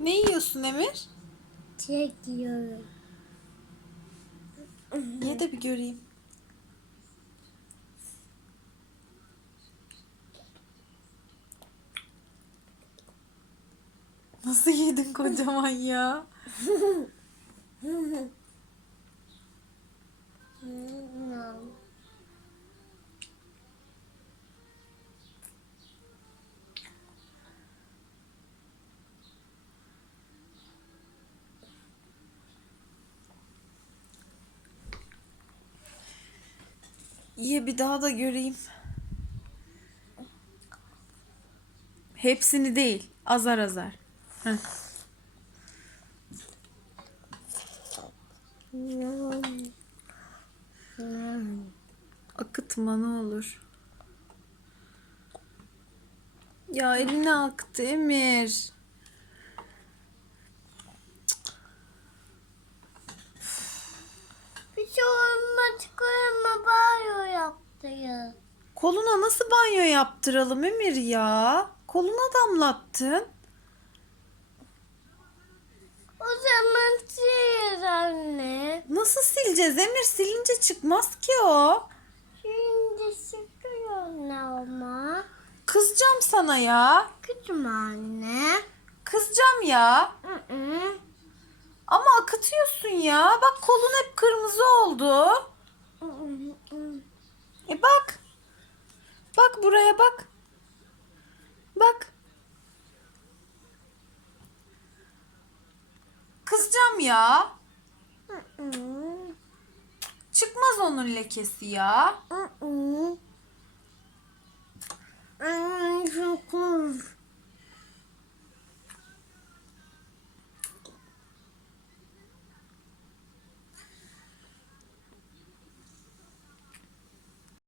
Ne yiyorsun Emir? Çilek yiyorum. Ye de bir göreyim. Nasıl yedin kocaman ya? Ye bir daha da göreyim. Hepsini değil. Azar azar. Akıtma ne olur. Ya eline aktı Emir. Bir şey olmaz ya. Koluna nasıl banyo yaptıralım Emir ya? Koluna damlattın. O zaman sil anne. Nasıl sileceğiz Emir? Silince çıkmaz ki o. Şimdi sıkıyor ne ama. Kızacağım sana ya. Kızma anne. Kızacağım ya. Hı hı. Ama akıtıyorsun ya. Bak kolun hep kırmızı Bak buraya bak. Bak. Kızacağım ya. Çıkmaz onun lekesi ya.